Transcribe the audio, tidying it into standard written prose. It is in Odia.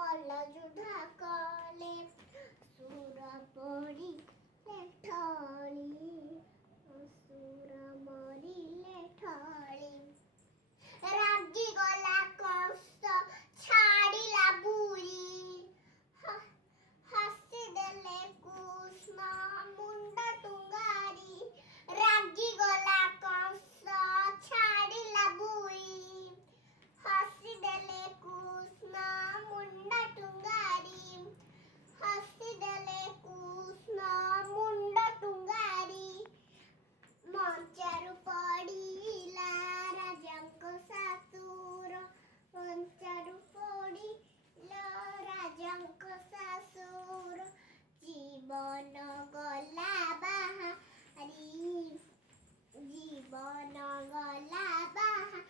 ମଲ୍ଲଯୁଦ୍ଧ କଲେ ସୁର ପଡ଼ିଲେ ଠଳି ଅସୁର ମରିଲେ ଠଳି ରାଗିଗଲା କଂସ ଛାଡ଼ିଲା ବୁରି ହସିଦେଲେ କୃଷ୍ଣ ମୁଣ୍ଡ ଟୁଙ୍ଗାରି ରାଗିଗଲା କଂସ ଛାଡ଼ିଲା ବୁରି ହସିଦେଲେ କୃଷ୍ଣ ମୁଣ୍ଡ ଟୁଙ୍ଗାରି ହସିଦେଲେ କୃଷ୍ଣ ମୁଣ୍ଡ ଟୁଙ୍ଗାରି ମଞ୍ଚାରୁ ପଡ଼ିଲା ରାଜାଙ୍କ ଶାଶୁର ମଞ୍ଚାରୁ ପଡ଼ିଲା ରାଜାଙ୍କ ଶାଶୁର ଜୀବନ ଗଲା ବାହାରି ଜୀବନ ଗଲା ବାହାରି